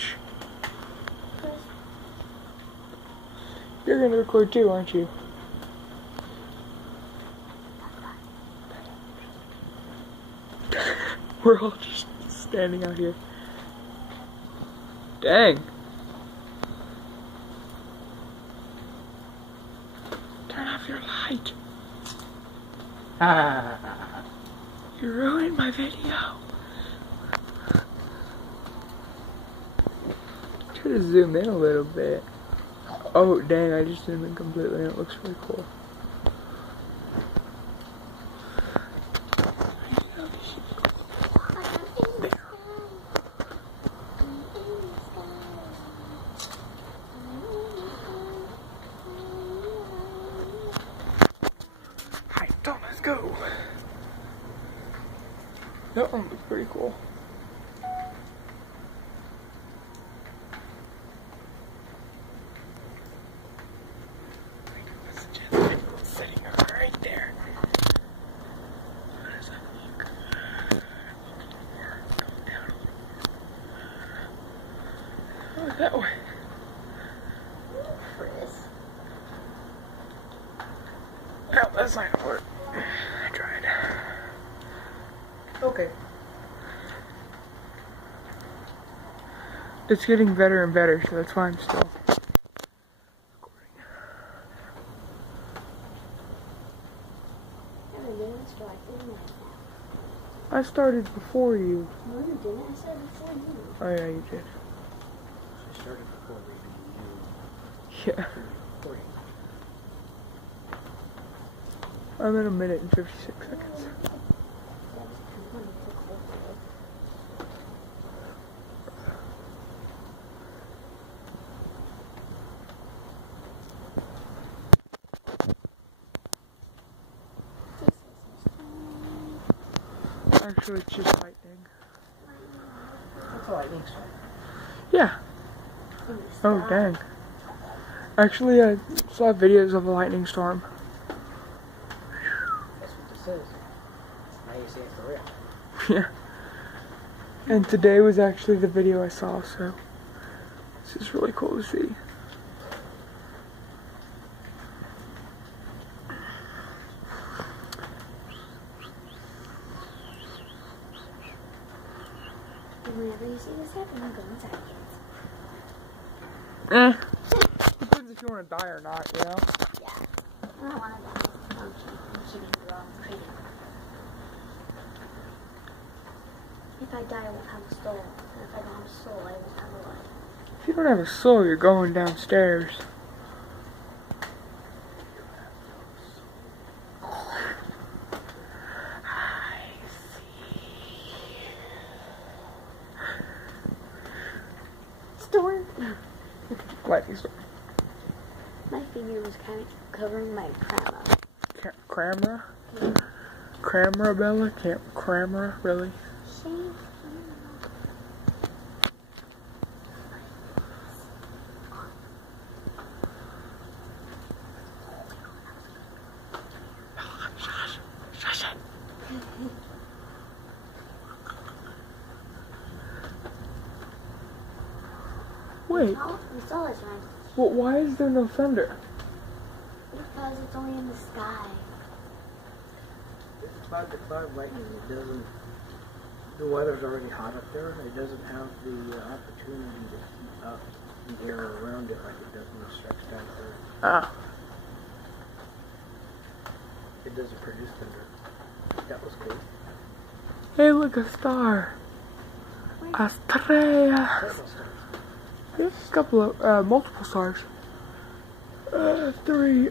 gosh. You're gonna record too, aren't you? We're all just standing out here. Dang. Turn off your light. Ah. You ruined my video. Try to zoom in a little bit. Oh dang, I just zoomed in completely and it looks really cool. Alright, so let's go. That one looks pretty cool. Sitting right there. What does that mean? Go down a little more. Oh, that way. Oh, that's not gonna work. I tried. Okay. It's getting better and better, so that's why I'm still recording. I started before you. No, you didn't. I started before you. Oh yeah, you did. I started before reading Yeah. I'm at 1 minute and 56 seconds. Actually, it's just lightning. That's a lightning storm. Yeah. Oh, dang. Actually, I saw videos of a lightning storm. That's what this is. Now you see it's for real. Yeah. And today was actually the video I saw, so this is really cool to see. Whenever you see this happen, I'm going to Depends if you want to die or not, you know? Yeah. I don't want to die. I'm kidding. I'm kidding. If I die, I won't have a soul. And if I don't have a soul, I won't have a life. If you don't have a soul, you're going downstairs. Storm. Lightning storm. My finger was kind of covering my camera. Camera? Camera, Bella? Camera, really? Shame. Shush it. Wait, We saw this one. well, why is there no thunder? Because it's only in the sky. It's cloud to cloud lightning. It doesn't. The weather's already hot up there. It doesn't have the opportunity to heat up the air around it like it does when it strikes down to earth. Ah. It doesn't produce thunder. That was cool. Hey, look, a star. Estrella. Several stars. There's a couple of, multiple stars. 3.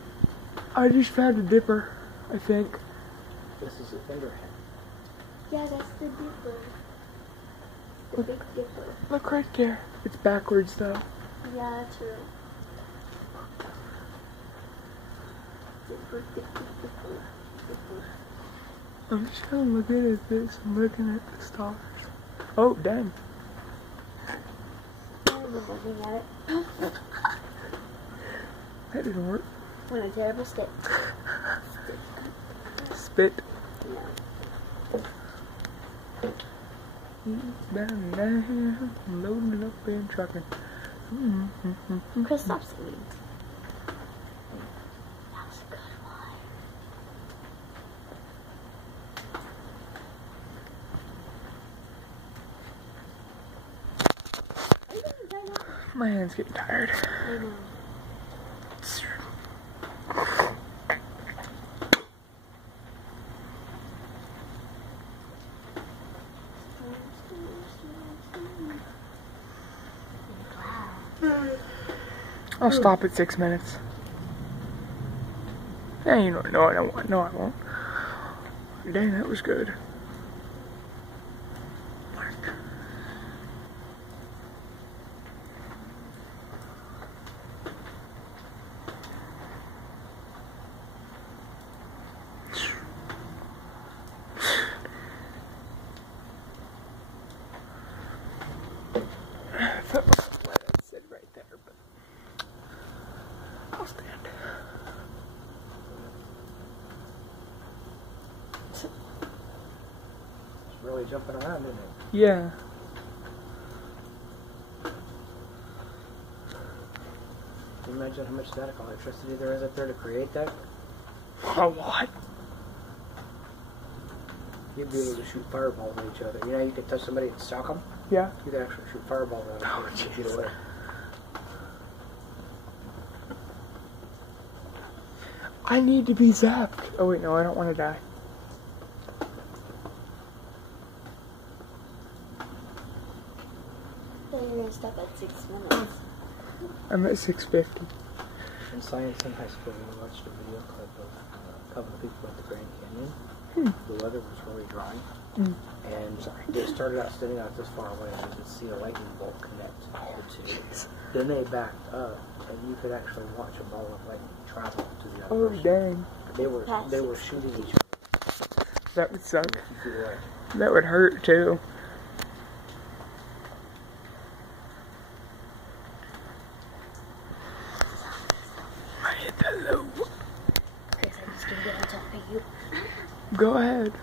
I just found a dipper, I think. This is a thunderhead. Yeah, that's the dipper. The big dipper. Look right there. It's backwards, though. Yeah, true. Dipper, dipper, dipper, dipper. I'm just kind of looking at this. I'm looking at the stars. Oh, dang. I'm looking at it. That didn't work. When a terrible stick. Spit. No. Down there, loading it up and trucking. Chris, stop singing. That was a good one. My hand's getting tired. I know. I'll stop at 6 minutes. Yeah, you know, no, I don't want. No, I won't. Dang, that was good. That was what I said right there, but I'll stand. It's really jumping around, isn't it? Yeah. Can you imagine how much static electricity there is up there to create that? A lot. You'd be able to shoot fireballs at each other. You know, you could touch somebody and shock them. Yeah. You could actually shoot fireballs at them and shoot away. I need to be zapped. Oh wait, no, I don't want to die. Then you're gonna stop at 6 minutes. I'm at 6:50. In science in high school, we watched a video clip of a couple of people at the Grand Canyon. The weather was really dry. And they started out standing out this far away and you could see a lightning bolt connect the two. Then they backed up and you could actually watch a ball of lightning travel to the other Oh person. dang. They were shooting each other. That would suck. 50 feet away. That would hurt too. I hit that low. Chris, I'm just gonna get on top of you. Go ahead.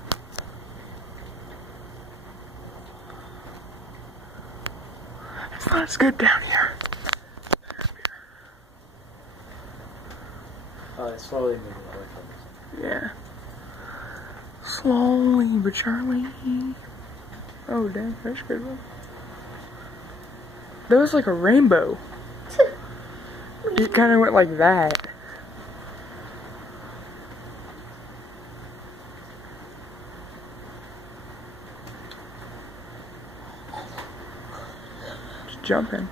It's not as good down here. Oh, it's slowly moving away from us. Yeah. Slowly but surely. Oh, dang, that's a good one. That was like a rainbow. It kind of went like that. Just jumping.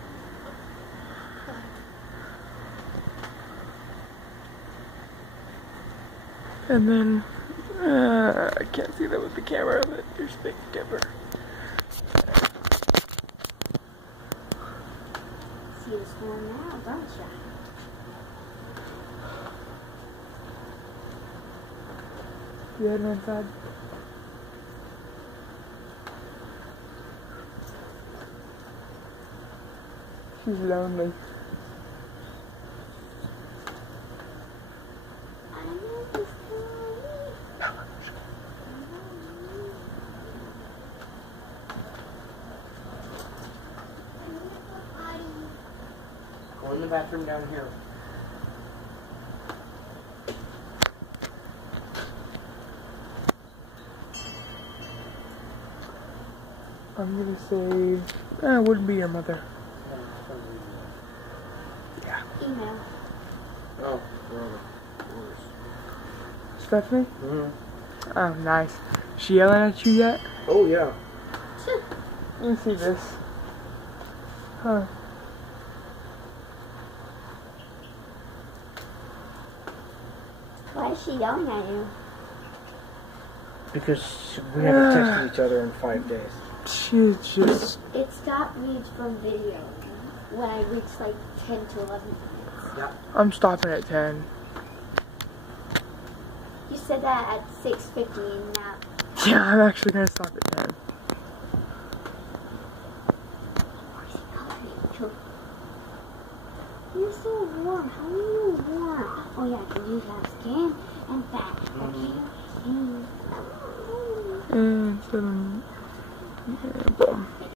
And then, I can't see that with the camera, but there's the camera. See the storm now, don't you? You heading inside? She's lonely. I know this Go in the bathroom down here. I'm gonna say, it wouldn't be your mother. Yeah. email. Oh, brother. Stephanie? Mm-hmm. Oh, nice. She yelling at you yet? Oh, yeah. Let me see this. Huh. Why is she yelling at you? Because we haven't texted each other in 5 days. She's just... It stopped me from videoing when I reached like 10 to 11 minutes. Yeah. I'm stopping at 10. You said that at 6:50 now. Yeah, I'm actually gonna stop at 10. You're so warm. How are you warm? Oh yeah, because you have skin and fat. Okay. And 7... Yeah,